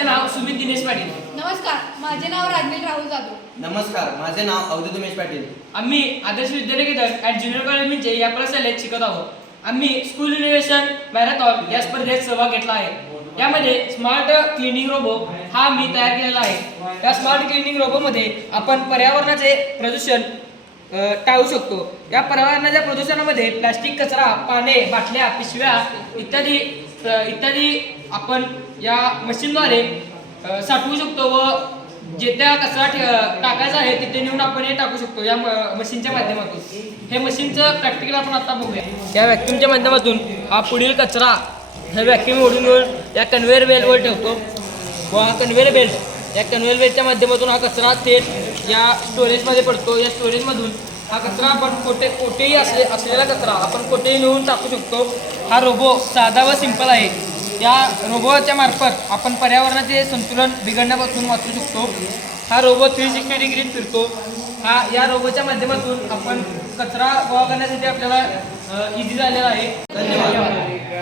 माझे नाव सुमित दिनेश पाटील. नमस्कार, माझे नाव राजनील राहुल जाधव. नमस्कार, माझे नाव अवधूत उमेश पाटील. आम्ही Adarsh Vidyalaya Kedar at junior college म्हणजे या प्रशालेत शिकत आहोत. आम्ही स्कूल इनोव्हेशन मॅरेथॉन या स्पर्धेत सहभाग घेतला आहे. यामध्ये स्मार्ट क्लिनिंग रोबो हा मी तयार केलेला आहे. या स्मार्ट क्लिनिंग रोबोमध्ये आपण पर्यावरणाचे प्रदूषण टाळू शकतो. या पर्यावरणाच्या प्रदूषणामध्ये प्लास्टिक कचरा, पाने, बाटल्या, पिशव्या इत्यादी आपण या मशीनद्वारे साठवू शकतो व जे त्या कचरा टाकायचा आहे तिथे नेऊन आपण हे टाकू शकतो या मशीनच्या माध्यमातून. हे मशीनचं प्रॅक्टिकल आपण आता बघूया. या व्हॅक्यूमच्या माध्यमातून हा पुढील कचरा हे व्हॅक्यूम ओढून घेऊन या कन्व्हेअर बेल्टवर ठेवतो व हा कन्व्हेअर बेल्टच्या माध्यमातून हा कचरा थेट या स्टोरेजमध्ये पडतो. या स्टोरेजमधून हा कचरा आपण कोठेही असलेला कचरा आपण कोठेही नेऊन टाकू शकतो. हा रोबो साधा व सिंपल आहे. या रोबोच्या मार्फत आपण पर्यावरणाचे संतुलन बिघडण्यापासून वाचू शकतो. हा रोबो 360 डिग्री फिरतो. या रोबोच्या माध्यमातून आपण कचरा गोळा करण्यासाठी आपल्याला इझी झालेला आहे. धन्यवाद.